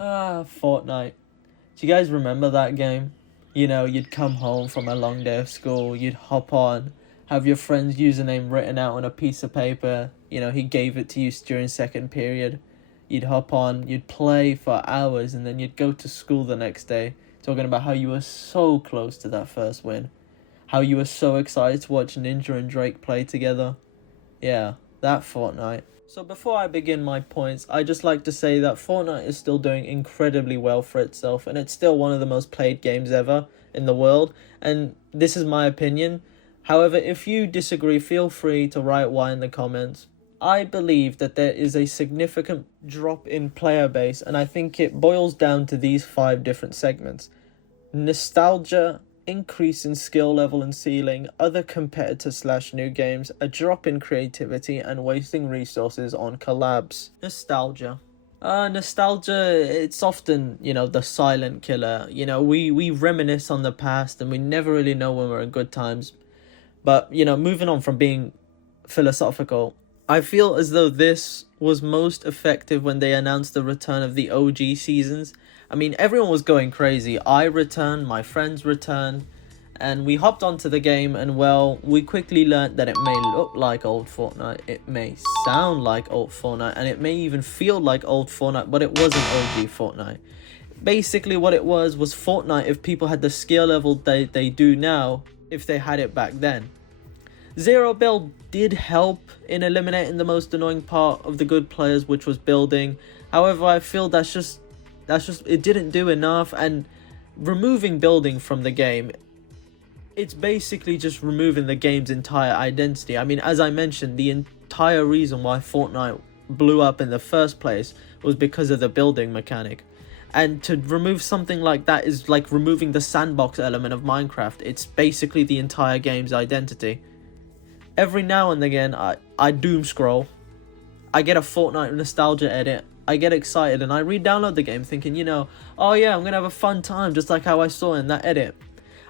Fortnite. Do you guys remember that game? You know, you'd come home from a long day of school, you'd hop on, have your friend's username written out on a piece of paper. You know, he gave it to you during second period. You'd hop on, you'd play for hours, and then you'd go to school the next day talking about how you were so close to that first win. How you were so excited to watch Ninja and Drake play together. Yeah, that Fortnite. So before I begin my points, I just like to say that Fortnite is still doing incredibly well for itself, and it's still one of the most played games ever in the world, and this is my opinion. However, if you disagree, feel free to write why in the comments. I believe that there is a significant drop in player base, and I think it boils down to these 5 different segments: nostalgia, increase in skill level and ceiling, other competitor/new games, a drop in creativity, and wasting resources on collabs. Nostalgia. Nostalgia, it's often, the silent killer. We reminisce on the past and we never really know when we're in good times. But, moving on from being philosophical, I feel as though this was most effective when they announced the return of the OG seasons. I mean, everyone was going crazy. I returned, my friends returned, and we hopped onto the game, and well, we quickly learned that it may look like old Fortnite, it may sound like old Fortnite, and it may even feel like old Fortnite, but it wasn't OG Fortnite. Basically, what it was Fortnite if people had the skill level they do now, if they had it back then. Zero build did help in eliminating the most annoying part of the good players, which was building. However, I feel that's just it didn't do enough, and removing building from the game, it's basically just removing the game's entire identity. I mean, as I mentioned, the entire reason why Fortnite blew up in the first place was because of the building mechanic. And to remove something like that is like removing the sandbox element of Minecraft. It's basically the entire game's identity. Every now and again, I doom scroll. I get a Fortnite nostalgia edit. I get excited and I re-download the game thinking, oh yeah, I'm going to have a fun time just like how I saw in that edit.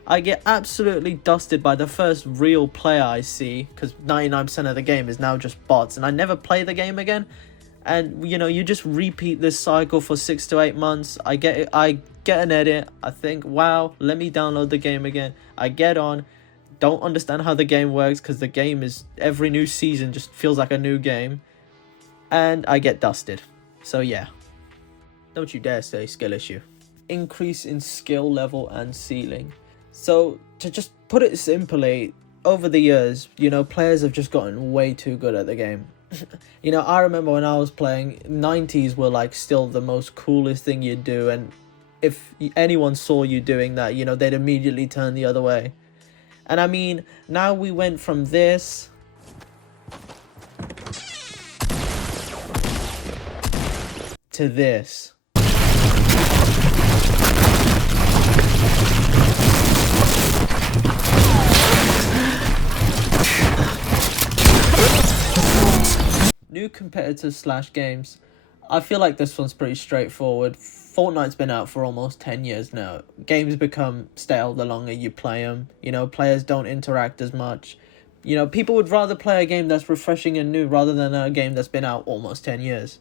I get absolutely dusted by the first real player I see, because 99% of the game is now just bots, and I never play the game again. And, you just repeat this cycle for 6 to 8 months. I get an edit. I think, wow, let me download the game again. I get on. Don't understand how the game works, because the game is, every new season just feels like a new game. And I get dusted. So yeah, don't you dare say skill issue. Increase in skill level and ceiling. So to just put it simply, over the years, players have just gotten way too good at the game. I remember when I was playing, 90s were like still the most coolest thing you'd do, and if anyone saw you doing that, they'd immediately turn the other way. And I mean, now we went from this to this. New competitors/games. I feel like this one's pretty straightforward. Fortnite's been out for almost 10 years now. Games become stale the longer you play them. Players don't interact as much. People would rather play a game that's refreshing and new rather than a game that's been out almost 10 years.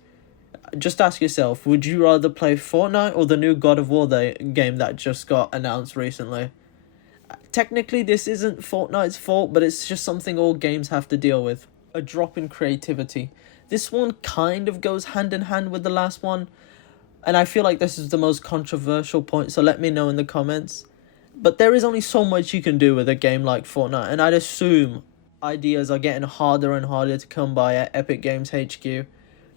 Just ask yourself, would you rather play Fortnite or the new God of War game that just got announced recently? Technically, this isn't Fortnite's fault, but it's just something all games have to deal with. A drop in creativity. This one kind of goes hand in hand with the last one, and I feel like this is the most controversial point, so let me know in the comments. But there is only so much you can do with a game like Fortnite, and I'd assume ideas are getting harder and harder to come by at Epic Games HQ.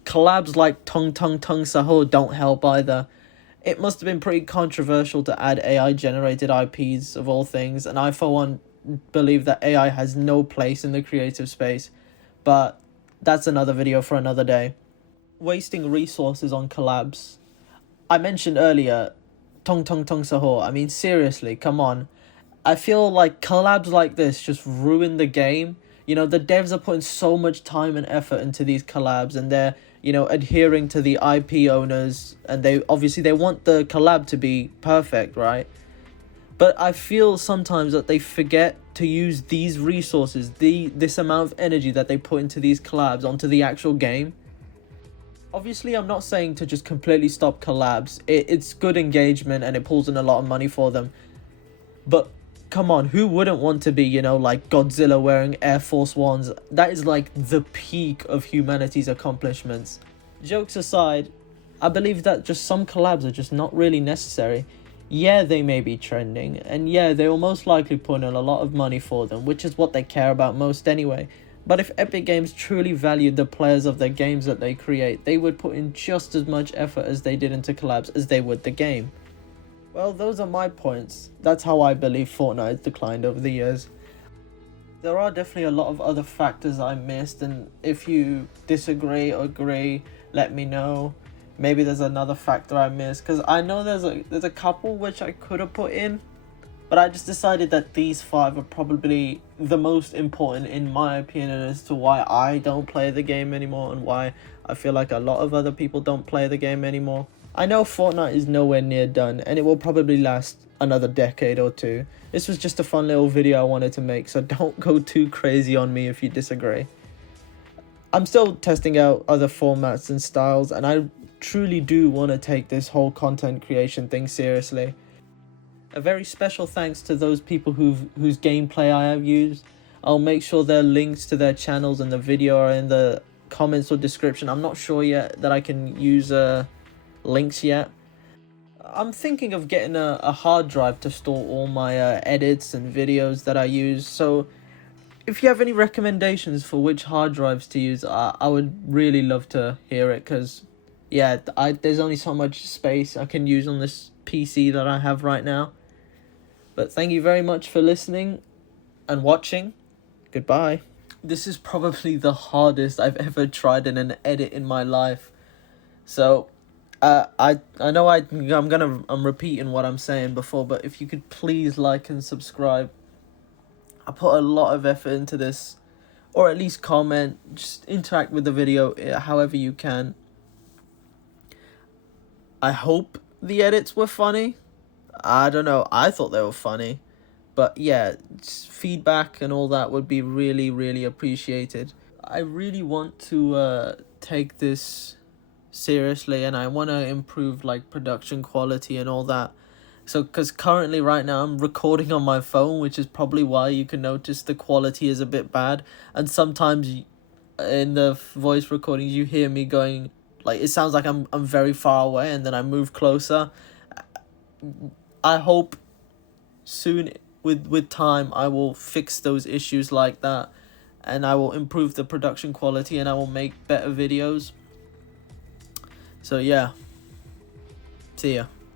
Collabs like Tung Tung Tung Sahur don't help either. It must have been pretty controversial to add AI-generated IPs of all things, and I for one believe that AI has no place in the creative space, but that's another video for another day. Wasting resources on collabs. I mentioned earlier, Tung Tung Tung Sahur. I mean, seriously, come on. I feel like collabs like this just ruin the game. The devs are putting so much time and effort into these collabs, and they're, adhering to the IP owners, and they want the collab to be perfect, right? But I feel sometimes that they forget to use these resources, this amount of energy that they put into these collabs onto the actual game. Obviously, I'm not saying to just completely stop collabs. It's good engagement and it pulls in a lot of money for them. But come on, who wouldn't want to be, you know, like Godzilla wearing Air Force Ones? That is like the peak of humanity's accomplishments. Jokes aside, I believe that just some collabs are just not really necessary. Yeah, they may be trending, and yeah, they will most likely put in a lot of money for them, which is what they care about most anyway. But if Epic Games truly valued the players of their games that they create, they would put in just as much effort as they did into collabs as they would the game. Well, those are my points. That's how I believe Fortnite declined over the years. There are definitely a lot of other factors I missed, and if you disagree or agree, let me know. Maybe there's another factor I missed, because I know there's a couple which I could have put in, but I just decided that these 5 are probably the most important in my opinion as to why I don't play the game anymore and why I feel like a lot of other people don't play the game anymore. I know Fortnite is nowhere near done, and it will probably last another decade or two. This was just a fun little video I wanted to make, so don't go too crazy on me if you disagree. I'm still testing out other formats and styles, and I truly do want to take this whole content creation thing seriously. A very special thanks to those people whose gameplay I have used. I'll make sure their links to their channels and the video are in the comments or description. I'm not sure yet that I can use links yet. I'm thinking of getting a hard drive to store all my edits and videos that I use, so if you have any recommendations for which hard drives to use, I would really love to hear it, because yeah, there's only so much space I can use on this PC that I have right now. But thank you very much for listening and watching. Goodbye. This is probably the hardest I've ever tried in an edit in my life. So, I know I'm repeating what I'm saying before, but if you could please like and subscribe. I put a lot of effort into this, or at least comment, just interact with the video however you can. I hope the edits were funny. I don't know, I thought they were funny. But yeah, feedback and all that would be really, really appreciated. I really want to take this seriously, and I want to improve like production quality and all that. So, because currently right now I'm recording on my phone, which is probably why you can notice the quality is a bit bad. And sometimes in the voice recordings you hear me going, like, it sounds like I'm very far away, and then I move closer. I hope soon, with time, I will fix those issues like that, and I will improve the production quality, and I will make better videos. So yeah, see ya.